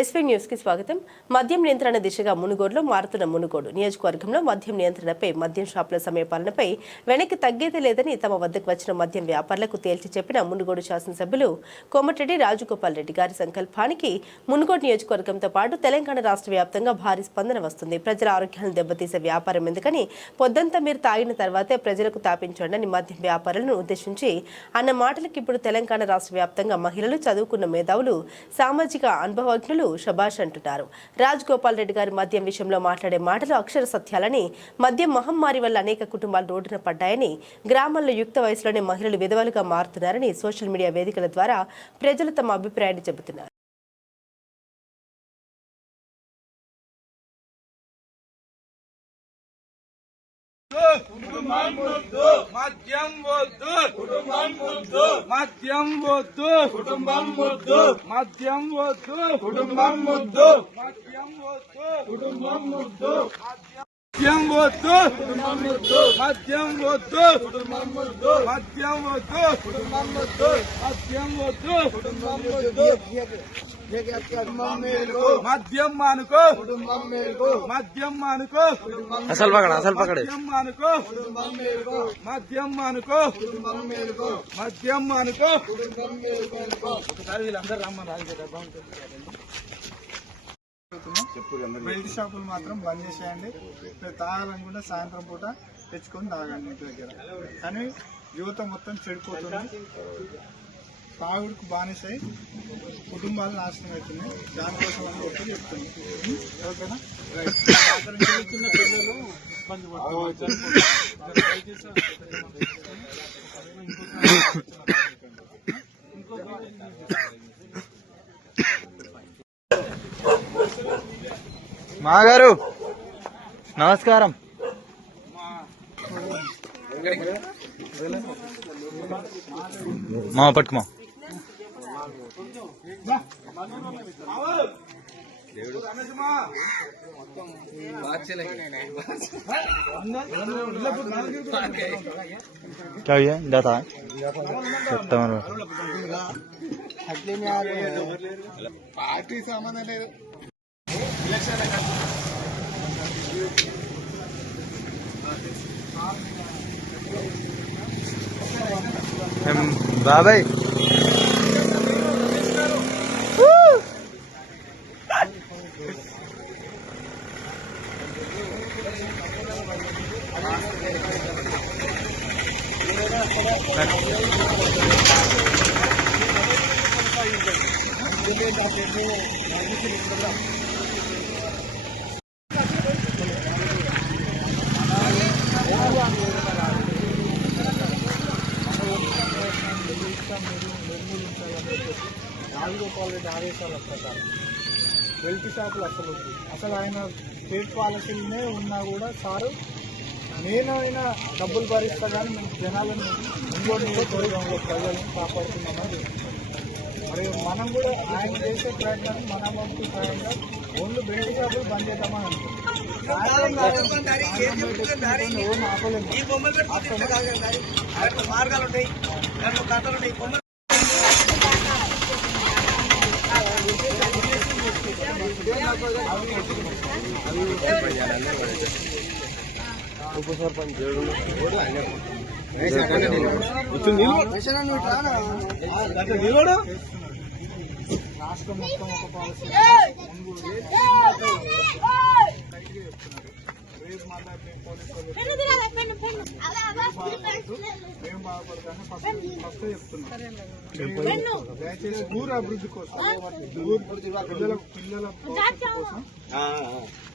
SP న్యూస్కి స్వాగతం. మద్యం నియంత్రణ దిశగా మునుగోడులో మారుతున్న మునుగోడు. నియోజకవర్గంలో మద్యం నియంత్రణపై మద్యం షాపుల సమయపాలనపై వెనక్కి తగ్గేదే లేదని తమ వద్దకు వచ్చిన మద్యం వ్యాపారులకు తేల్చి చెప్పిన మునుగోడు శాసనసభ్యులు కోమటిరెడ్డి రాజగోపాల్ రెడ్డి గారి సంకల్పానికి మునుగోడు నియోజకవర్గంతో పాటు తెలంగాణ రాష్ట్ర వ్యాప్తంగా భారీ స్పందన వస్తుంది. ప్రజల ఆరోగ్యాలను దెబ్బతీసే వ్యాపారం ఎందుకని పొద్దంతా మీరు తాగిన తర్వాతే ప్రజలకు తాపించండి మద్యం వ్యాపారులను ఉద్దేశించి అన్న మాటలకు ఇప్పుడు తెలంగాణ రాష్ట్ర వ్యాప్తంగా మహిళలు చదువుకున్న మేధావులు సామాజిక అనుభవజ్ఞులు శభాష్ అంటున్నారు. రాజ్ గోపాల్ రెడ్డి గారి మద్యం విషయంలో మాట్లాడే మాటలు అక్షర సత్యాలని మద్యం మహమ్మారి వల్ల అనేక కుటుంబాలు రోడ్డున పడ్డాయని గ్రామాల్లో యుక్త వయసులోనే మహిళలు విధవలుగా మారుతున్నారని సోషల్ మీడియా వేదికల ద్వారా ప్రజలు తమ అభిప్రాయాన్ని చెబుతున్నారు. కుటుంబం వద్దు. మద్యం వద్దు. కుటుంబం వద్దు. మద్యం వద్దు. కుటుంబం వద్దు. మద్యం వద్దు. కుటుంబం వద్దు. మద్యం వద్దు. కుటుంబం వద్దు. మద్యం వద్దు. మద్యం వద్దు. మద్యం వద్దు. మద్యం వద్దు. మద్యం వద్దు. మద్యం మానుకో. మద్యం మానుకో. అసలు పకడ అసలు పకడే మానుకో. మద్యం మానుకో. మద్యం మానుకో. ఒకసారి వీళ్ళందరూ రమ్మని రాజు బెల్ట్ షాపులు మాత్రం బంద్ చేసేయండి. మీరు తాగాలనుకుంటే సాయంత్రం పూట తెచ్చుకొని తాగండి ఇంటి దగ్గర. కానీ యువత మొత్తం చెడిపోతుంది. తాగుడుకు బానిసై కుటుంబాలు నాశనం అవుతున్నాయి. దానికోసం అని చెప్పి చెప్తుంది ఓకేనా చిన్న పిల్లలు ఇబ్బంది మా గారు నమస్కారం. మా పట్టుకుమా. क्या हुआ जाता है చెప్తా మరి పార్టీ సంబంధం లేదు ఏం బాబాయ్ రాజగోపాల్ రెడ్డి ఆదేశాల ప్రకారం వెల్టీ షాపులు అసలు అసలు ఆయన స్టేట్ పాలసీలనే ఉన్నా కూడా సారు నేనైనా డబ్బులు భరిస్తా కానీ జనాలను ఇంకోటి నియోజకవర్గంలో ప్రజలను కాపాడుతున్నామని మరియు మనం కూడా ఆయన చేసే ప్రయత్నం మన వంతు సాయంగా ఓన్లీ బెల్ట్ షాపులు బంద్ చేద్దామని అనుకుంటున్నాం మార్గాలు ఉంటాయి దాంట్లో కథలు ఉంటాయి రాష్ట్రం మొత్తం ఒక పాలసీ రేపు మేము బాధపడతాను ఫస్ట్ ఫస్ట్ చెప్తున్నాం దయచేసి ఊరు అభివృద్ధి కోసం పిల్లల పిల్లల కోసం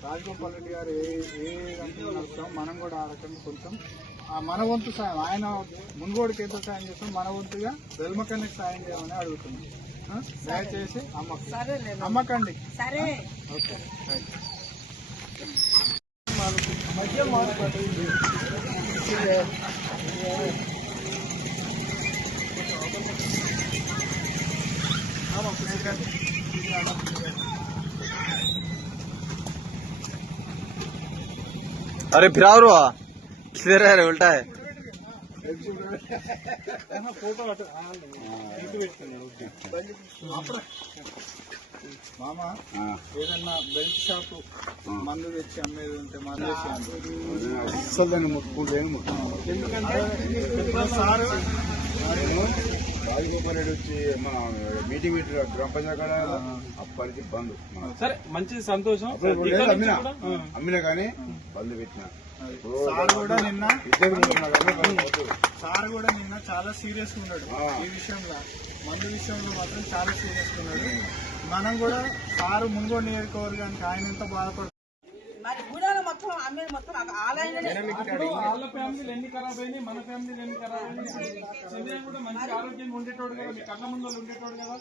రాజగోపాల్ రెడ్డి గారు ఏ ఏ నడుస్తాం మనం కూడా ఆ రకంగా కొంచెం ఆ మన వంతు సాయం ఆయన మున్గోడికి ఎంత సాయం చేస్తాం మన వంతుగా వెల్మకన్నకి సాయం చేయమని అడుగుతున్నాం? దయచేసి అమ్మకండి. అమ్మకండి ఓకే. మధ్య अरे फिराव रो किधर है उल्टा है। फोटो మామ ఏదన్నా బెల్ట్ షాప్ మందు తెచ్చి అమ్మేది ఉంటే అసలు దాన్ని ముట్టుకుంటే. సార్ రాజగోపాల్ రెడ్డి వచ్చి మన మీటింగ్ పెట్టి గ్రామ పంచాయతీ కాడ అప్పటికి బంద్. సరే మంచిది సంతోషం. అమ్మినా. కూడా, అమ్మినా కానీ బంద్ పెట్టిన. సార్ కూడా నిన్న. సార్ కూడా నిన్న చాలా సీరియస్ ఉన్నాడు. ఆ. ఈ విషయంలో మందు విషయంలో మాత్రం చాలా సీరియస్ ఉన్నాడు. మనం కూడా సారు మున్గోడు నియోజకవర్గానికి ఆయన ఎంత బాధపడుతుంది అమ్మేది మొత్తం ఆలయంలోనే ఇప్పుడు వాళ్ళ ఫ్యామిలీలు ఎన్ని ఖరాబ్ అయినాయి మన ఫ్యామిలీలు ఎన్ని ఖరాబ్ కూడా మంచి ఆరోగ్యంగా ఉండేటోడు కదా మీ కళ్ళ ముందు ఉండేటోడు కదా.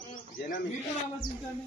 మీరు కూడా ఆలోచించండి.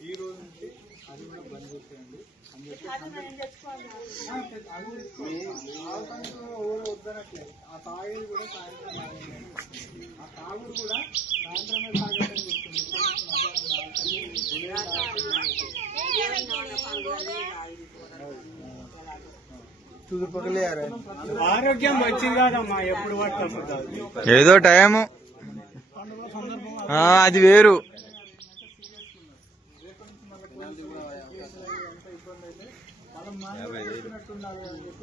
ఈ రోజు నుంచి అది కూడా బంద్ చేసేయండి వద్దనట్లేదు ఆ తాగేది కూడా సాయంత్రం ఆ తాగుడు కూడా సాయంత్రమే ఆరోగ్యం మంచిది కాదమ్మా ఎప్పుడు ఏదో టైము అది వేరు. మనం మనం